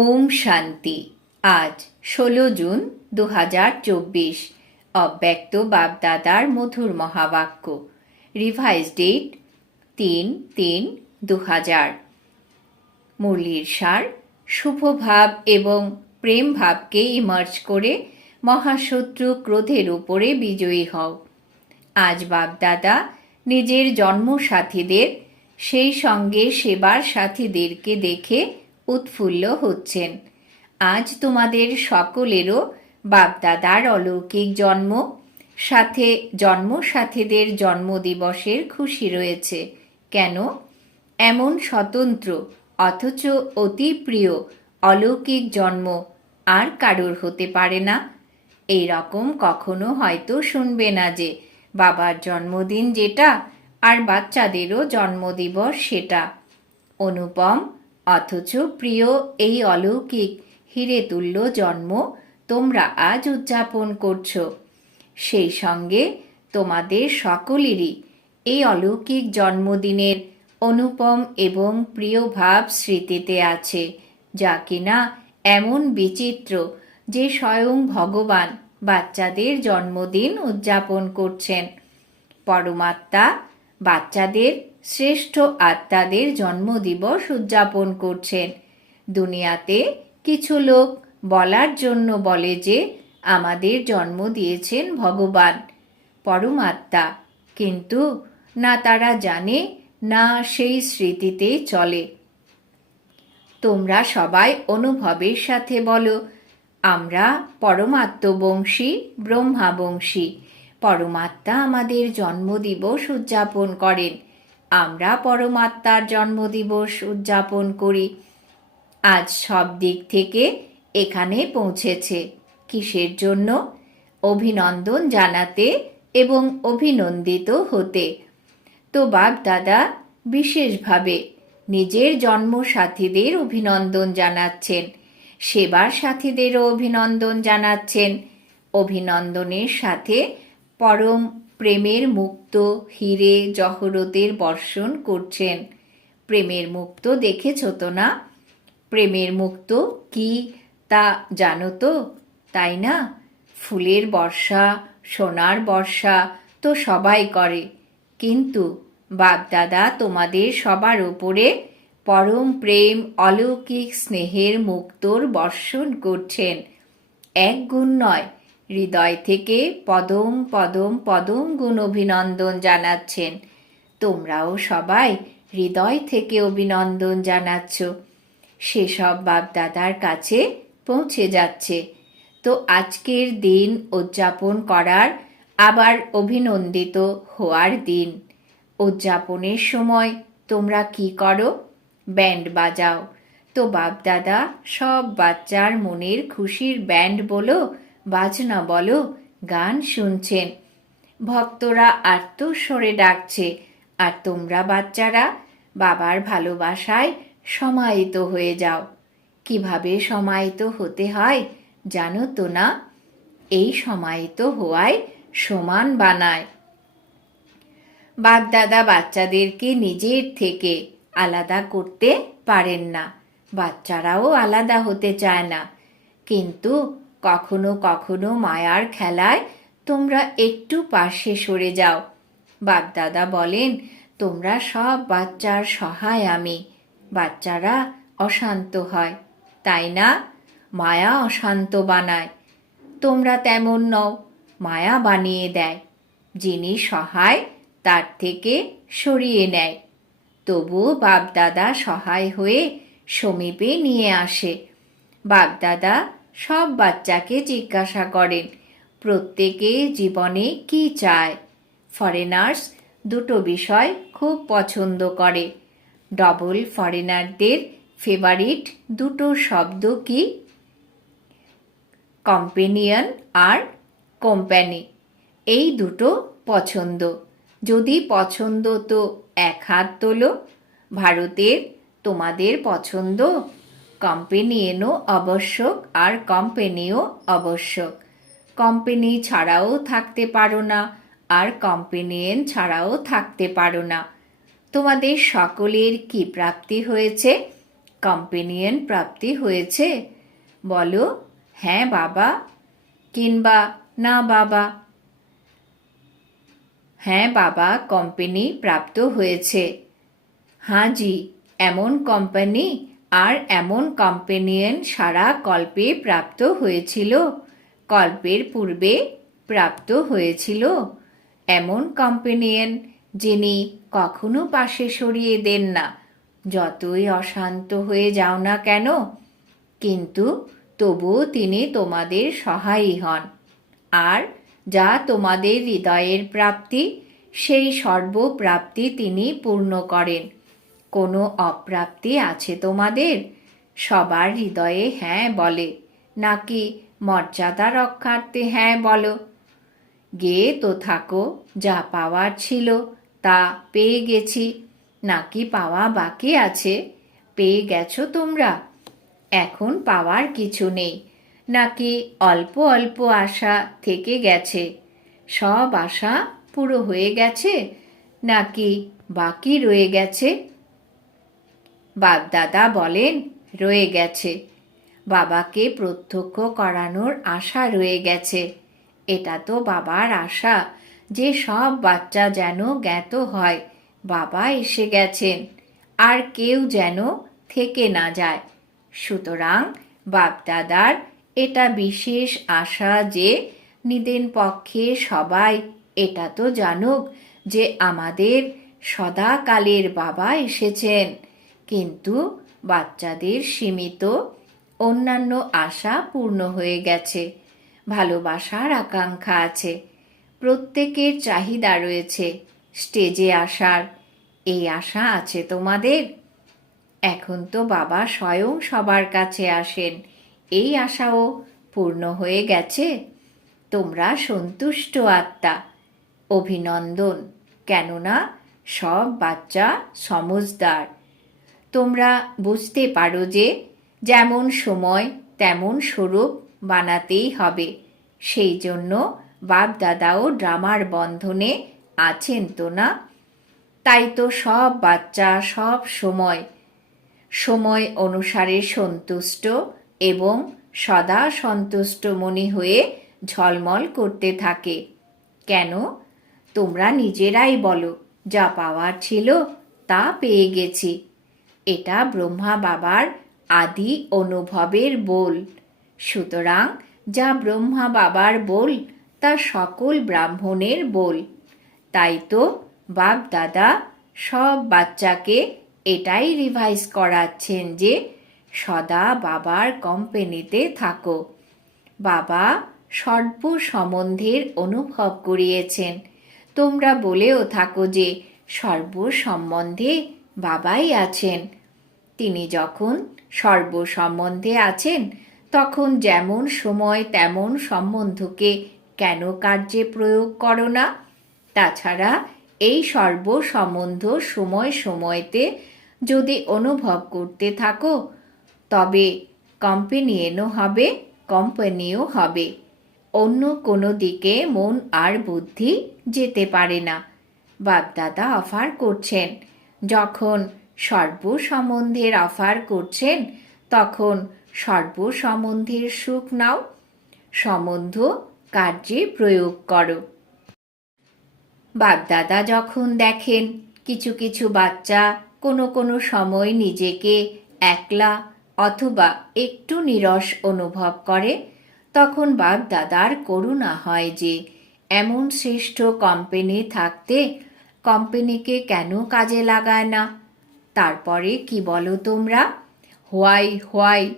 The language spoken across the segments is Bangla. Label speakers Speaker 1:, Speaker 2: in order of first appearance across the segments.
Speaker 1: ওম শান্তি। আজ ষোলো জুন দু হাজার চব্বিশ। অব্যক্ত বাপদাদার মধুর মহাবাক্য। রিভাইজ ডেট তিন তিন দু হাজার মুরলির সার, শুভ ভাব এবং প্রেম ভাবকে ইমার্জ করে মহাশত্রু ক্রোধের উপরে বিজয়ী হও। আজ বাপদাদা নিজের জন্মসাথীদের, সেই সঙ্গে সেবার সাথীদেরকে দেখে উৎফুল্ল হচ্ছেন। আজ তোমাদের সকলেরও বাপদাদার অলৌকিক জন্ম, সাথে জন্ম জন্মসাথীদের জন্মদিবসের খুশি রয়েছে। কেন? এমন স্বতন্ত্র, অথচ অতি প্রিয় অলৌকিক জন্ম আর কারোর হতে পারে না। এই রকম কখনো হয়তো শুনবে না যে, বাবার জন্মদিন যেটা আর বাচ্চাদেরও জন্মদিবস সেটা। অনুপম অথচ প্রিয়, এই অলৌকিক হিরে তুল্য জন্ম তোমরা আজ উদযাপন করছ। সেই সঙ্গে তোমাদের সকলেরই এই অলৌকিক জন্মদিনের অনুপম এবং প্রিয় ভাব স্মৃতিতে আছে, যা কিনা এমন বিচিত্র যে স্বয়ং ভগবান বাচ্চাদের জন্মদিন উদযাপন করছেন। পরমাত্মা বাচ্চাদের শ্রেষ্ঠ আত্মাদের জন্মদিবস উদযাপন করছেন। দুনিয়াতে কিছু লোক বলার জন্য বলে যে, আমাদের জন্ম দিয়েছেন ভগবান, পরমাত্মা। কিন্তু না তারা জানে, না সেই স্মৃতিতে চলে। তোমরা সবাই অনুভবের সাথে বলো, আমরা পরমাত্মবংশী, ব্রহ্মাবংশী। পরমাত্মা আমাদের জন্মদিবস উদযাপন করেন। আমরা পরমাত্মার জন্মদিবস উদযাপন করি। আজ সব দিক থেকে এখানে পৌঁছেছে। কিসের জন্য? অভিনন্দন জানাতে এবং অভিনন্দিত হতে। তো বাপ দাদা, বিশেষভাবে নিজের জন্মসাথীদের অভিনন্দন জানাচ্ছেন, সেবার সাথীদেরও অভিনন্দন জানাচ্ছেন। অভিনন্দনের সাথে পরম প্রেমের মুক্ত হিরে জহরতের বর্ষণ করছেন। প্রেমের মুক্ত দেখেছ তো না? প্রেমের মুক্ত কি তা জানো তো? তাই না? ফুলের বর্ষা, সোনার বর্ষা তো সবাই করে। কিন্তু বাপদাদা তোমাদের সবার উপরে পরম প্রেম, অলৌকিক স্নেহের মুক্তর বর্ষণ করছেন। এক গুণ নয় হৃদয় থেকে পদম পদম পদম গুণ অভিনন্দন জানাচ্ছেন। তোমরাও সবাই হৃদয় থেকে অভিনন্দন জানাচ্ছ। সেসব বাপদাদার কাছে পৌঁছে যাচ্ছে। তো আজকের দিন উদযাপন করার আবার অভিনন্দিত হওয়ার দিন। উদযাপনের সময় তোমরা কি করো? ব্যান্ড বাজাও। তো বাপদাদা, সব বাচ্চার মনের খুশির ব্যান্ড বলো। বাজনা বলো, গান শুনছেন। ভক্তরা আত্মস্বরে ডাকছে, আর তোমরা বাচ্চারা, বাবার ভালোবাসায় সমাহিত হয়ে যাও। কীভাবে সমাহিত হতে হয় জানো তো না? এই সমাহিত হওয়ায় সমান বানায়। বাগদাদা বাচ্চাদেরকে নিজের থেকে আলাদা করতে পারেন না। বাচ্চারাও আলাদা হতে চায় না। কিন্তু কখনো কখনো মায়ার খেলায় তোমরা একটু পাশে সরে যাও। বাগদাদা বলেন, তোমরা সব বাচ্চার সহায় আমি। বাচ্চারা অশান্ত হয়, তাই না? মায়া অশান্ত বানায়। তোমরা তেমন নও, মায়া বানিয়ে দেয়। যিনি সহায়, তার থেকে সরিয়ে নেয়। তবুও বাপদাদা সহায় হয়ে সমীপে নিয়ে আসে। বাপদাদা সব বাচ্চাকে জিজ্ঞাসা করেন, প্রত্যেকে জীবনে কি চায়? ফরেনার্স দুটো বিষয় খুব পছন্দ করে। ডবল ফরেনারদের ফেভারিট দুটো শব্দ কি? কম্পেনিয়ন আর কোম্পানি এই দুটো পছন্দ। যদি পছন্দ তো এক হাত তোলো। ভারতের তোমাদের পছন্দ কম্পেনিয়েনও আবশ্যক আর কোম্পানিও আবশ্যক। কোম্পানি ছাড়াও থাকতে পারো না আর কম্পেনিয়েন ছাড়াও থাকতে পারো না। তোমাদের সকলের কি প্রাপ্তি হয়েছে? কম্পেনিয়ন প্রাপ্তি হয়েছে? বলো হ্যাঁ বাবা, কিংবা না বাবা। হ্যাঁ বাবা, কোম্পানি প্রাপ্ত হয়েছে। হ্যাঁ জি, এমন কোম্পানি আর এমন কম্পেনিয়ন সারা কল্পে প্রাপ্ত হয়েছিল। কল্পের পূর্বে প্রাপ্ত হয়েছিল। এমন কম্পেনিয়ন যিনি কখনো পাশে সরিয়ে দেন না। যতই অশান্ত হয়ে যাও না কেন, কিন্তু তবুও তিনি তোমাদের সহায়ী হন। আর যা তোমাদের হৃদয়ের প্রাপ্তি, সেই সর্বপ্রাপ্তি তিনি পূর্ণ করেন। কোনো অপ্রাপ্তি আছে তোমাদের? সবার হৃদয়ে হ্যাঁ বলে। নাকি মর্যাদা রক্ষার্থে হ্যাঁ বলো? গেয়ে তো থাকো, যা পাওয়ার ছিল তা পেয়ে গেছি। নাকি পাওয়া বাকি আছে? পেয়ে গেছো তোমরা? এখন পাওয়ার কিছু নেই। নাকি অল্প অল্প আশা থেকে গেছে? সব আশা পুরো হয়ে গেছে? নাকি বাকি রয়ে গেছে? বাপদাদা বলেন, রয়ে গেছে। বাবাকে প্রত্যক্ষ করানোর আশা রয়ে গেছে। এটা তো বাবার আশা, যে সব বাচ্চা যেন জ্ঞাত হয়। বাবা এসে গেছেন, আর কেউ যেন থেকে না যায়। সুতরাং বাপদাদার এটা বিশেষ আশা যে নিদেন পক্ষে সবাই, এটা তো জানুক যে আমাদের সদাকালের বাবা এসেছেন। কিন্তু বাচ্চাদের সীমিত অন্যান্য আশা পূর্ণ হয়ে গেছে। ভালোবাসার আকাঙ্ক্ষা আছে। প্রত্যেকের চাহিদা রয়েছে স্টেজে আসার। এই আশা আছে তোমাদের? এখন তো বাবা স্বয়ং সবার কাছে আসেন। এই আশাও পূর্ণ হয়ে গেছে। তোমরা সন্তুষ্ট আত্মা। অভিনন্দন। কেননা সব বাচ্চা সমজদার তোমরা বুঝতে পারো যে যেমন সময়, তেমন স্বরূপ বানাতেই হবে। সেই জন্য বাপদাদাও ড্রামার বন্ধনে আছেন তো না? তাই তো সব বাচ্চা, সব সময়। সময় অনুসারে সন্তুষ্ট এবং সদা সন্তুষ্ট মনে হয়ে ঝলমল করতে থাকে। কেন? তোমরা নিজেরাই বলো, যা পাওয়ার ছিল তা পেয়ে গেছি। এটা ব্রহ্মা বাবার আদি অনুভবের বোল। সুতরাং যা ব্রহ্মা বাবার বোল, তা সকল ব্রাহ্মণের বোল। তাই তো বাপ দাদা সব বাচ্চাকে এটাই রিভাইজ করাচ্ছেন যে সদা বাবার কোম্পানিতে থাকো। বাবা সর্ব সম্বন্ধের অনুভব করিয়েছেন। তোমরা বলেও থাকো যে সর্ব সম্বন্ধে বাবাই আছেন। তিনি যখন সর্ব সম্বন্ধে আছেন, তখন যেমন সময় তেমন সম্বন্ধকে কেন কার্যে প্রয়োগ করো না? তাছাড়া এই সর্ব সম্বন্ধ সময় সময়তে যদি অনুভব করতে থাকো, তবে কম্পেনিয়েনও হবে, কোম্পানিও হবে। অন্য কোনো দিকে মন আর বুদ্ধি যেতে পারে না। বাপদাদা অফার করছেন। যখন সর্ব সম্বন্ধের অফার করছেন, তখন সর্ব সম্বন্ধের সুখ নাও, সম্বন্ধ কার্যে প্রয়োগ করো। বাপদাদা যখন দেখেন কিছু কিছু বাচ্চা কোনো কোনো সময় নিজেকে একলা অথবা একটু নিরস অনুভব করে, তখন বাপদাদার করুণা হয় যে, এমন শ্রেষ্ঠ কোম্পানি থাকতে কোম্পানিকে কেন কাজে লাগায় না? তারপরে কি বলো তোমরা? হোয়াই হোয়াই,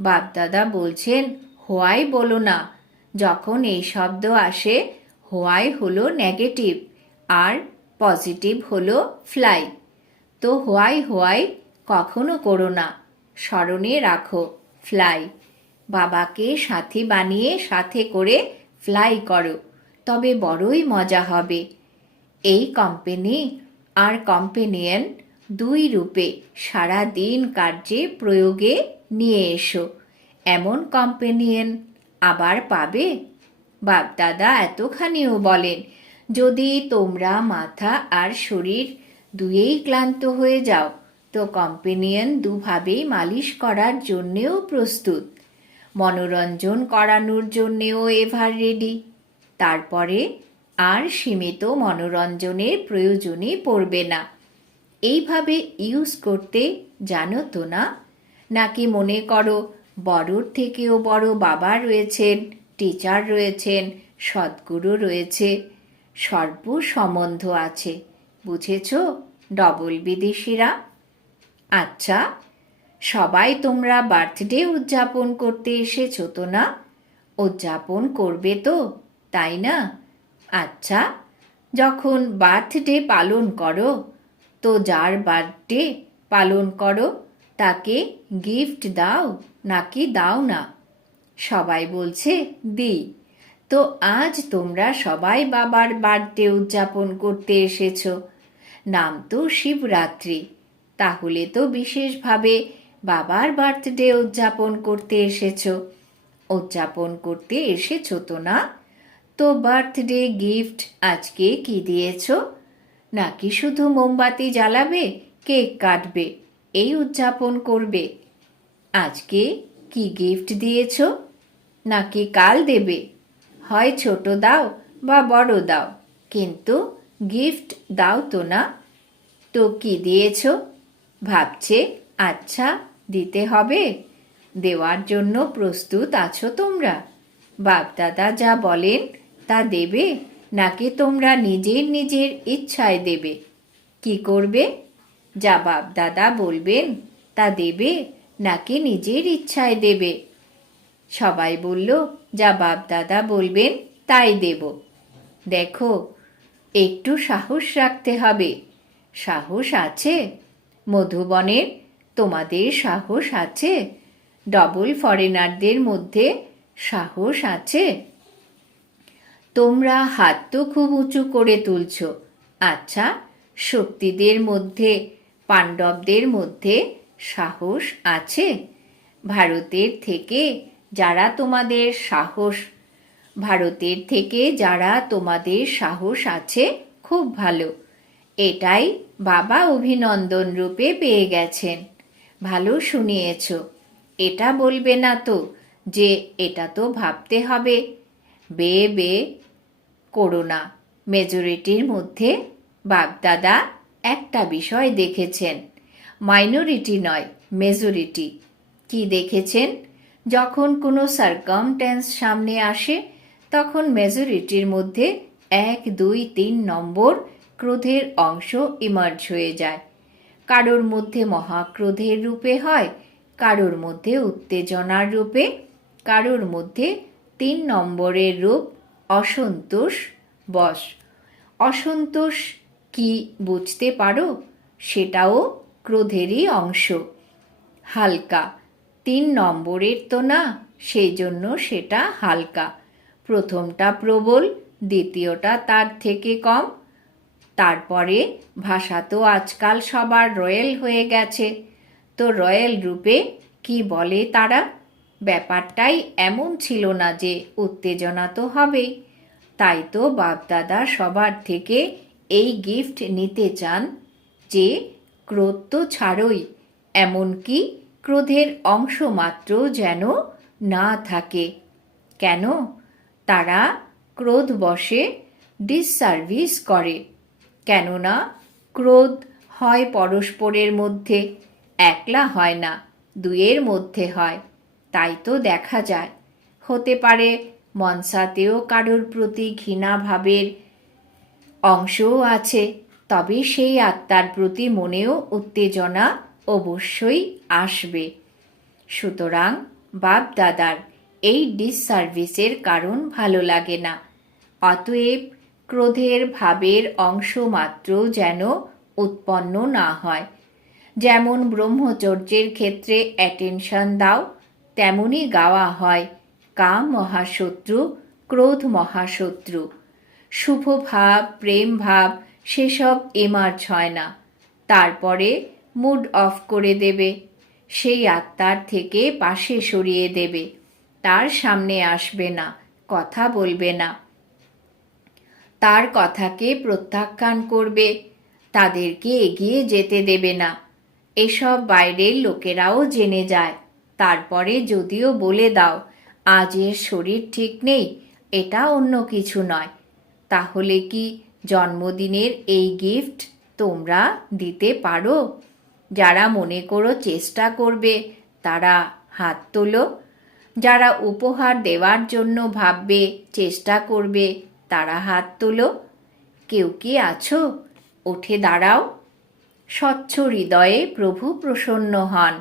Speaker 1: বাপদাদা বলছেন, হোয়াই বলো না। যখন এই শব্দ আসে, হোয়াই হলো নেগেটিভ আর পজিটিভ হলো ফ্লাই। তো হোয়াই হোয়াই কখনো করো না। স্মরণে রাখো, ফ্লাই। বাবাকে সাথী বানিয়ে সাথে করে ফ্লাই করো, তবে বড়ই মজা হবে। এই কোম্পানি আর কম্পেনিয়ন দুই রূপে সারা দিন কার্যে প্রয়োগে নিয়ে এসো। এমন কম্পেনিয়ন আবার পাবে? বাপদাদা এতখানিও বলেন, যদি তোমরা মাথা আর শরীর দুয়েই ক্লান্ত হয়ে যাও, তো কম্পেনিয়ন দুভাবেই মালিশ করার জন্যেও প্রস্তুত। মনোরঞ্জন করানোর জন্যেও এভার রেডি তারপরে আর সীমিত মনোরঞ্জনের প্রয়োজনই পড়বে না। এইভাবে ইউজ করতে জানো তো না? নাকি মনে করো, বড়র থেকেও বড় বাবা রয়েছেন টিচার রয়েছেন, সদ্গুরু রয়েছে সর্ব সম্বন্ধ আছে, বুঝেছ? ডবল বিদেশিরা। আচ্ছা সবাই তোমরা বার্থডে উদযাপন করতে এসেছ তো না? উদযাপন করবে তো, তাই না? আচ্ছা যখন বার্থডে পালন করো, তো যার বার্থডে পালন করো, তাকে গিফট দাও নাকি দাও না? সবাই বলছে দিই তো আজ তোমরা সবাই বাবার বার্থডে উদযাপন করতে এসেছ। নাম তো শিবরাত্রি। তাহলে তো বিশেষভাবে বাবার বার্থডে উদযাপন করতে এসেছ। উদযাপন করতে এসেছ তো না? তো বার্থডে গিফট আজকে কি দিয়েছ? নাকি শুধু মোমবাতি জ্বালাবে, কেক কাটবে, এই উদযাপন করবে? আজকে কি গিফট দিয়েছ? নাকি কাল দেবে? হয় ছোট দাও বা বড় দাও, কিন্তু গিফট দাও তো না। তো কি দিয়েছ? ভাবছে আচ্ছা দিতে হবে। দেওয়ার জন্য প্রস্তুত আছো তোমরা। বাপদাদা যা বলেন তা দেবে নাকি তোমরা নিজের নিজের ইচ্ছায় দেবে? কি করবে? যা বাপ দাদা বলবেন তা দেবে নাকি নিজের ইচ্ছায় দেবে? সবাই বলল যা বাপ দাদা বলবেন, তাই দেব। দেখো, একটু সাহস রাখতে হবে। সাহস আছে? মধুবনের তোমাদের সাহস আছে? ডবল ফরেনারদের মধ্যে সাহস আছে? তোমরা হাত তো খুব উঁচু করে তুলছ। আচ্ছা শক্তিদের মধ্যে, পাণ্ডবদের মধ্যে সাহস আছে? ভারতের থেকে যারা তোমাদের সাহস, ভারতের থেকে যারা তোমাদের সাহস আছে, খুব ভালো। এটাই বাবা অভিনন্দন রূপে পেয়ে গেছেন। ভালো শুনিয়েছ। এটা বলবে না তো যে এটা তো ভাবতে হবে। বে বে করো না। মেজরিটির মধ্যে বাগদাদা একটা বিষয় দেখেছেন। মাইনরিটি নয়, মেজরিটি। কি দেখেছেন? যখন কোনো সার্কামটেন্স সামনে আসে, তখন মেজরিটির মধ্যে এক, দুই, তিন নম্বর ক্রোধের অংশ ইমার্জ হয়ে যায়। কারোর মধ্যে মহাক্রোধের রূপে হয়, কারোর মধ্যে উত্তেজনার রূপে, কারোর মধ্যে তিন নম্বরের রূপ অসন্তোষ বশ। অসন্তোষ কি বুঝতে পারো? সেটাও ক্রোধেরই অংশ। হালকা। তিন নম্বরের তো না, সেই জন্য সেটা হালকা। প্রথমটা প্রবল, দ্বিতীয়টা তার থেকে কম। তারপরে ভাষা তো আজকাল সবার রয়্যাল হয়ে গেছে। তো রয়্যাল রূপে কি বলে তারা? ব্যাপারটাই এমন ছিল না যে উত্তেজনা তো হবেই। তাই তো বাপদাদা সবার থেকে এই গিফট নিতে চান যে ক্রোধ তো ছাড়ই, এমনকি ক্রোধের অংশ মাত্র যেন না থাকে। কেন? তারা ক্রোধ বসে ডিসসার্ভিস করে। কেননা ক্রোধ হয় পরস্পরের মধ্যে, একলা হয় না দুয়ের মধ্যে হয়। তাই তো দেখা যায়। হতে পারে মনসাতেও কারোর প্রতি ঘৃণা ভাবের অংশও আছে, তবে সেই আত্মার প্রতি মনেও উত্তেজনা অবশ্যই আসবে। সুতরাং বাপ দাদার এই ডিসসার্ভিসের কারণ ভালো লাগে না। অতএব ক্রোধের ভাবের অংশ মাত্র যেন উৎপন্ন না হয়। যেমন ব্রহ্মচর্যের ক্ষেত্রে অ্যাটেনশন দাও তেমনই গাওয়া হয়। কাম মহাশত্রু, ক্রোধ মহাশত্রু। শুভ ভাব, প্রেম ভাব, সেসব এমার্জ হয় না। তারপরে মুড অফ করে দেবে। সেই আত্মার থেকে পাশে সরিয়ে দেবে। তার সামনে আসবে না, কথা বলবে না। তার কথাকে প্রত্যাখ্যান করবে। তাদেরকে এগিয়ে যেতে দেবে না। এসব বাইরের লোকেরাও জেনে যায়। তারপরে যদিও বলে দাও, আজ এর শরীর ঠিক নেই, এটা অন্য কিছু নয়। তাহলে কি জন্মদিনের এই গিফট তোমরা দিতে পারো? যারা মনে করো চেষ্টা করবে, তারা হাত তোলো। যারা উপহার দেওয়ার জন্য ভাববে, চেষ্টা করবে, তারা হাত তোলো। কেউ কি আছো? উঠে দাঁড়াও। স্বচ্ছ হৃদয়ে প্রভু প্রসন্ন হন।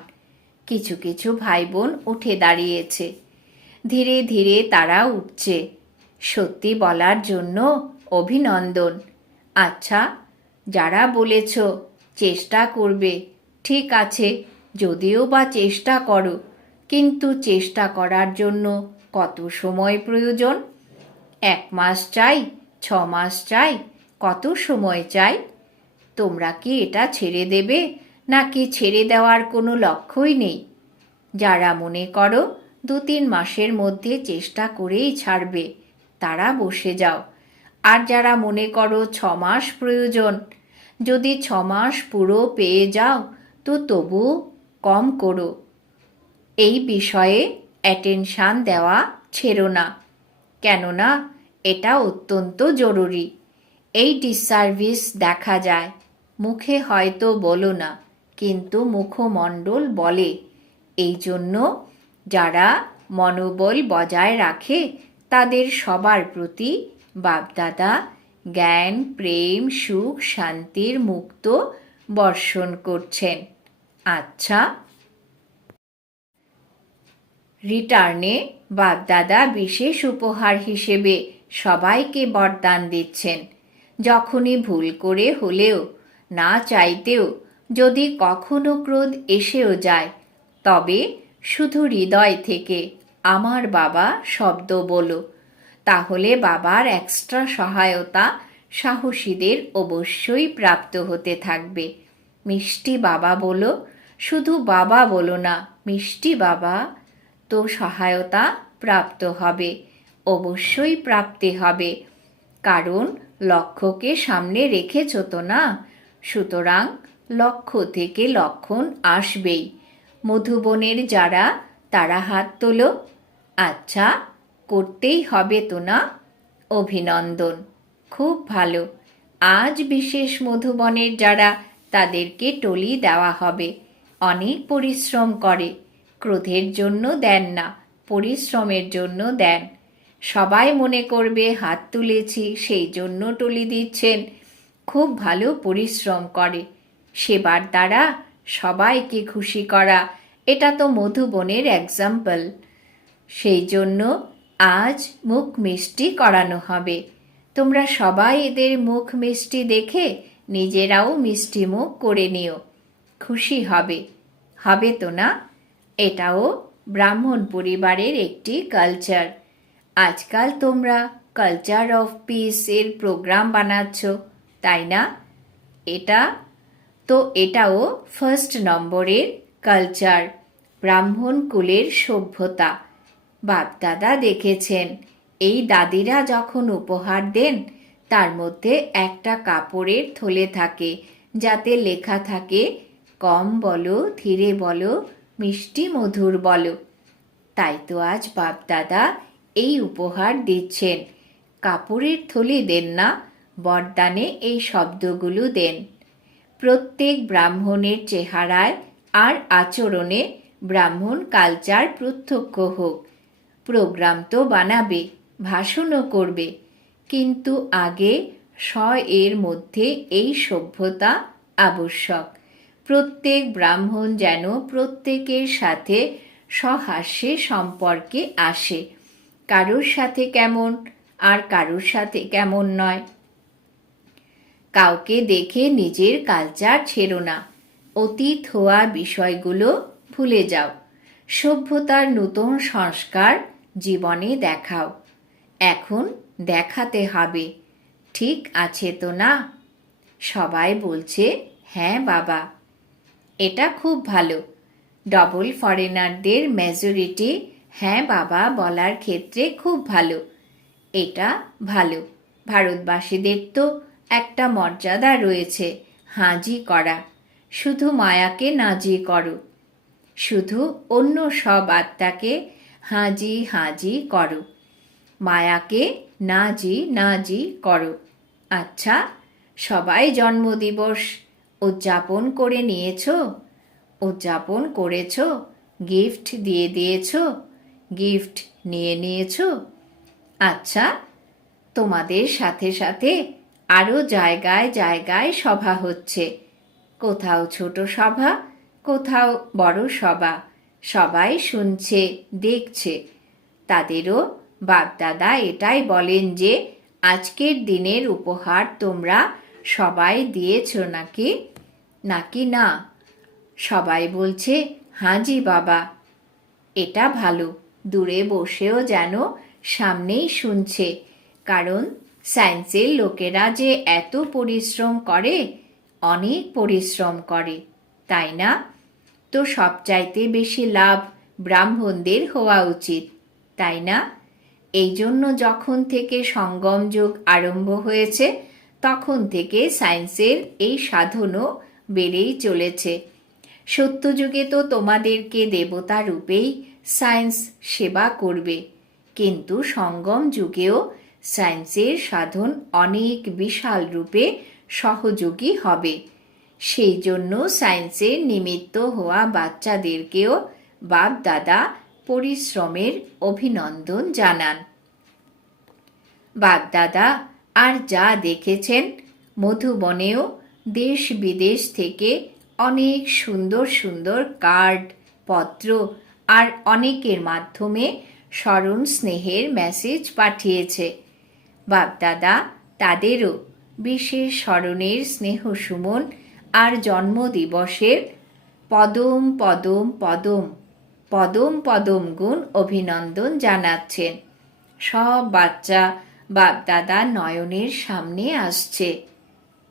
Speaker 1: কিছু কিছু ভাই বোন উঠে দাঁড়িয়েছে। ধীরে ধীরে তারা উঠছে সত্যি বলার জন্য অভিনন্দন। আচ্ছা যারা বলেছ চেষ্টা করবে, ঠিক আছে, যদিও বা চেষ্টা করো, কিন্তু চেষ্টা করার জন্য কত সময় প্রয়োজন? এক মাস চাই, ছ মাস চাই, কত সময় চাই? তোমরা কি এটা ছেড়ে দেবে? নাকি ছেড়ে দেওয়ার কোনো লক্ষ্যই নেই। যারা মনে করো দু তিন মাসের মধ্যে চেষ্টা করেই ছাড়বে, তারা বসে যাও। আর যারা মনে করো ছ মাস প্রয়োজন, যদি ছ মাস পুরো পেয়ে যাও, তো তবু কম করো। এই বিষয়ে অ্যাটেনশান দেওয়া ছেড়ো না, কেননা এটা অত্যন্ত জরুরি। এই ডিসসার্ভিস দেখা যায়, মুখে হয়তো বলো না। কিন্তু মুখমণ্ডল বলে। এই জন্য যারা মনোবল বজায় রাখে, তাদের সবার প্রতি বাপদাদা জ্ঞান, প্রেম, সুখ, শান্তির মুক্ত বর্ষণ করছেন। আচ্ছা। রিটার্নে বাপদাদা বিশেষ উপহার হিসেবে সবাইকে বরদান দিচ্ছেন। যখনই ভুল করে হলেও, না চাইতেও যদি কখনো ক্রোধ এসেও যায়, তবে শুধু হৃদয় থেকে আমার বাবা শব্দ বলো। তাহলে বাবার এক্সট্রা সহায়তা সাহসীদের অবশ্যই প্রাপ্ত হতে থাকবে। মিষ্টি বাবা বলো, শুধু বাবা বলো না, মিষ্টি বাবা, তো সহায়তা প্রাপ্ত হবে, অবশ্যই প্রাপ্তি হবে। কারণ লক্ষ্যকে সামনে রেখেছ তো না? সুতরাং লক্ষ্য থেকে লক্ষণ আসবেই। মধুবনের যারা তারা হাত তোলো। আচ্ছা করতেই হবে তো না? অভিনন্দন, খুব ভালো। আজ বিশেষ মধুবনের যারা তাদেরকে টলি দেওয়া হবে। অনেক পরিশ্রম করে। ক্রোধের জন্য দেন না, পরিশ্রমের জন্য দেন। সবাই মনে করবে হাত তুলেছি, সেই জন্য টলি দিচ্ছেন। খুব ভালো পরিশ্রম করে। সেবার দ্বারা সবাইকে খুশি করা। এটা তো মধুবনের এক্সাম্পল সেই জন্য আজ মুখ মিষ্টি করানো হবে। তোমরা সবাই এদের মুখ মিষ্টি দেখে নিজেরাও মিষ্টি মুখ করে নিও। খুশি হবে। হবে তো না? এটাও ব্রাহ্মণ পরিবারের একটি কালচার আজকাল তোমরা কালচার অফ পিস এর প্রোগ্রাম বানাচ্ছ, তাই না? এটা তো এটাও ফার্স্ট নম্বরের কালচার ব্রাহ্মণ কুলের সভ্যতা। বাপদাদা দেখেছেন, এই দাদিরা যখন উপহার দেন, তার মধ্যে একটা কাপড়ের থলে থাকে, যাতে লেখা থাকে, কম বলো, ধীরে বলো, মিষ্টি মধুর বলো। তাই তো আজ বাপদাদা এই উপহার দিচ্ছেন। কাপড়ের থলি দেন না, বরদানে এই শব্দগুলো দেন। প্রত্যেক ব্রাহ্মণের চেহারায় আর আচরণে ব্রাহ্মণ কালচার প্রত্যক্ষ হোক। প্রোগ্রাম তো বানাবে, ভাষণও করবে, কিন্তু আগে স এর মধ্যে এই সভ্যতা আবশ্যক। প্রত্যেক ব্রাহ্মণ যেন প্রত্যেকের সাথে সহাস্যে সম্পর্কে আসে। কারোর সাথে কেমন, আর কারোর সাথে কেমন নয়। কাউকে দেখে নিজের কালচার ছেড়ো না। অতীত হওয়া বিষয়গুলো ভুলে যাও। সভ্যতার নতুন সংস্কার জীবনে দেখাও। এখন দেখাতে হবে, ঠিক আছে তো না? সবাই বলছে হ্যাঁ বাবা। এটা খুব ভালো। ডবল ফরেনারদের মেজরিটি হ্যাঁ বাবা বলার ক্ষেত্রে খুব ভালো। এটা ভালো। ভারতবাসীদের তো একটা মর্যাদা রয়েছে, হাজি করা। শুধু মায়াকে নাজি করো। শুধু অন্য সব আত্মাকে হাজি হাজি করো। মায়াকে নাজি নাজি করো। আচ্ছা সবাই জন্মদিবস উদযাপন করে নিয়েছো? উদযাপন করেছ? গিফট দিয়ে দিয়েছ? গিফট নিয়ে নিয়েছো? আচ্ছা তোমাদের সাথে সাথে আরও জায়গায় জায়গায় সভা হচ্ছে। কোথাও ছোট সভা, কোথাও বড় সভা। সবাই শুনছে, দেখছে। তাদেরও বাপদাদা এটাই বলেন যে, আজকের দিনের উপহার তোমরা সবাই দিয়েছ নাকি? নাকি না? সবাই বলছে হাঁজি বাবা। এটা ভালো। দূরে বসেও যেন সামনেই শুনছে। কারণ সায়েন্সের লোকেরা যে এত পরিশ্রম করে, অনেক পরিশ্রম করে, তাই না? তো সবচাইতে বেশি লাভ ব্রাহ্মণদের হওয়া উচিত, তাই না? এই জন্য যখন থেকে সঙ্গম যুগ আরম্ভ হয়েছে, তখন থেকে সায়েন্সের এই সাধনও বেড়েই চলেছে। সত্যযুগে তো তোমাদেরকে দেবতা রূপেই সায়েন্স সেবা করবে, কিন্তু সঙ্গম যুগেও সায়েন্সের সাধন অনেক বিশাল রূপে সহযোগী হবে। সেই জন্য সায়েন্সের নিমিত্ত হওয়া বাচ্চাদেরকেও বাপ দাদা পরিশ্রমের অভিনন্দন জানান। বাগদাদা আর যা দেখেছেন মধুবনেও দেশ বিদেশ থেকে অনেক সুন্দর সুন্দর কার্ড, পত্র আর অনেকের মাধ্যমে স্মরণ স্নেহের মেসেজ পাঠিয়েছে। বাপদাদা তাদেরও বিশেষ স্মরণের স্নেহ সুমন আর জন্মদিবসের পদম পদম পদম পদম পদম গুণ অভিনন্দন জানাচ্ছেন। সব বাচ্চা বাপদাদা নয়নের সামনে আসছে।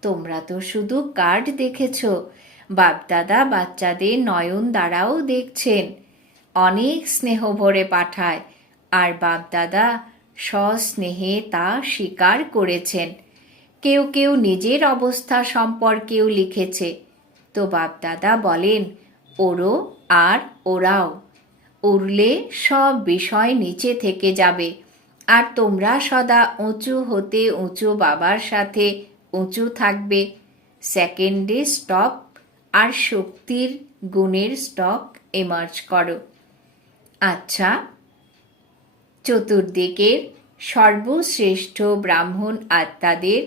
Speaker 1: তোমরা তো শুধু কার্ড দেখেছ বাপদাদা বাচ্চাদের নয়ন দ্বারাও দেখছেন। অনেক স্নেহ ভরে পাঠায়, আর বাপদাদা সস্নেহে তা স্বীকার করেছেন। কেউ কেউ নিজের অবস্থা সম্পর্কেও লিখেছে। তো বাপদাদা বলেন ওরও আর ওরাও। উড়লে সব বিষয় নিচে থেকে যাবে। আর তোমরা সদা উঁচু হতে উঁচু বাবার সাথে উঁচু থাকবে। সেকেন্ডে স্টপ আর শক্তির গুণের স্টক এমার্জ করো। আচ্ছা চতুর্দিকের সর্বশ্রেষ্ঠ ব্রাহ্মণ আত্মাদের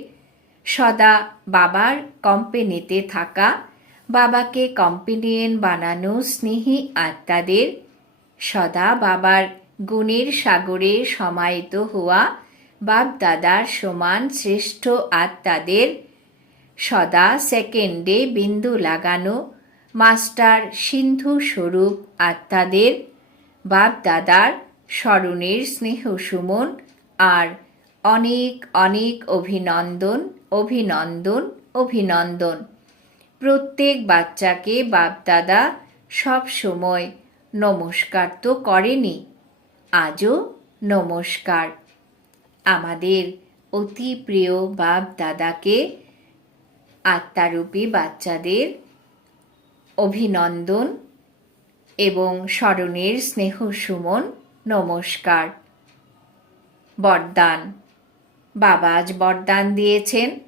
Speaker 1: সদা বাবার কোম্পানিতে থাকা, বাবাকে কম্পেনিয়ন বানানো স্নেহী আত্মাদের সদা বাবার গুণের সাগরে সমাহিত হওয়া বাপ দাদার সমান শ্রেষ্ঠ আত্মাদের সদা সেকেন্ডে বিন্দু লাগানো মাস্টার সিন্ধু স্বরূপ আত্মাদের বাপ দাদার স্মরণের স্নেহ সুমন আর অনেক অনেক অভিনন্দন অভিনন্দন অভিনন্দন। প্রত্যেক বাচ্চাকে বাপদাদা সব সময় নমস্কার তো করেনি, আজও নমস্কার। আমাদের অতি প্রিয় বাপ দাদাকে আত্মারূপী বাচ্চাদের অভিনন্দন এবং স্মরণের স্নেহ সুমন নমস্কার। বরদান। বাবা আজ বরদান দিয়েছেন।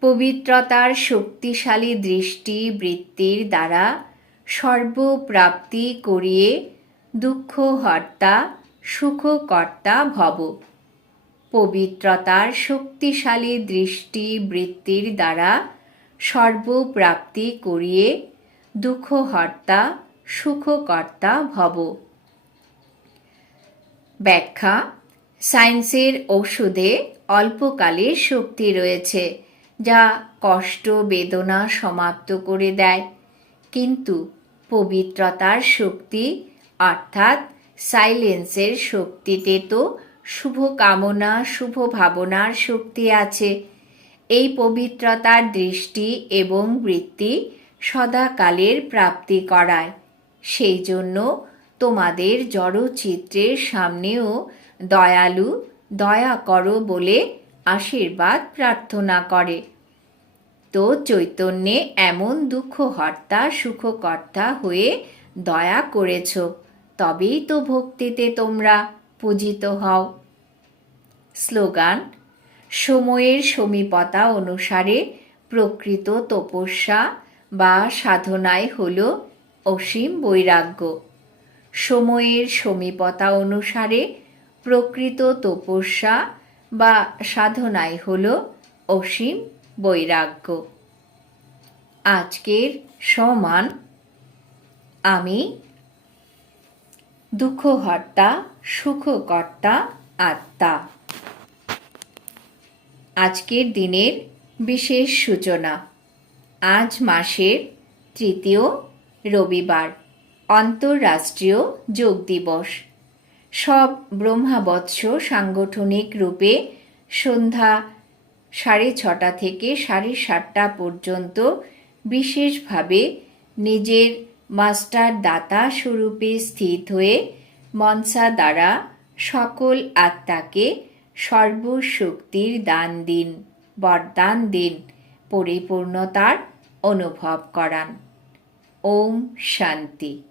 Speaker 1: পবিত্রতার শক্তিশালী দৃষ্টি বৃত্তির দ্বারা সর্বপ্রাপ্তি করিয়ে দুঃখ হর্তা সুখকর্তা ভব। পবিত্রতার শক্তিশালী দৃষ্টি বৃত্তির দ্বারা সর্বপ্রাপ্তি করিয়ে দুঃখ দুঃখহর্তা, সুখকর্তা ভব। ব্যাখ্যা, সায়েন্সের ওষুধে অল্পকালের শক্তি রয়েছে, যা কষ্ট, বেদনা সমাপ্ত করে দেয়। কিন্তু পবিত্রতার শক্তি, অর্থাৎ সাইলেন্সের শক্তিতে তো শুভ কামনা শুভ ভাবনার শক্তি আছে। এই পবিত্রতার দৃষ্টি এবং বৃত্তি সদাকালের প্রাপ্তি করায়। সেই জন্য তোমাদের জড়চিত্রের সামনেও দয়ালু দয়া করো বলে আশীর্বাদ প্রার্থনা করে। তো চৈতন্যে এমন দুঃখ হর্তা সুখকর্তা হয়ে দয়া করেছ, তবেই তো ভক্তিতে তোমরা পূজিত হও। স্লোগান, সময়ের সমীপতা অনুসারে প্রকৃত তপস্যা বা সাধনায় হল অসীম বৈরাগ্য। সময়ের সমীপতা অনুসারে প্রকৃত তপস্যা বা সাধনায় হল অসীম বৈরাগ্য। আজকের সমান আমি দুঃখহর্তা সুখকর্তা, আত্মা। আজকের দিনের বিশেষ সূচনা। আজ মাসের তৃতীয় রবিবার। অন্তর্রাষ্ট্রীয় যোগ দিবস। সব ব্রহ্মাবৎস সাংগঠনিক রূপে সন্ধ্যা সাড়ে ছটা থেকে সাড়ে সাতটা পর্যন্ত বিশেষভাবে নিজের মাস্টার দাতা স্বরূপে স্থিত হয়ে মনসা দ্বারা সকল আত্মাকে সর্বশক্তির দান দিন, বরদান দিন, পরিপূর্ণতার অনুভব করান। ওম শান্তি।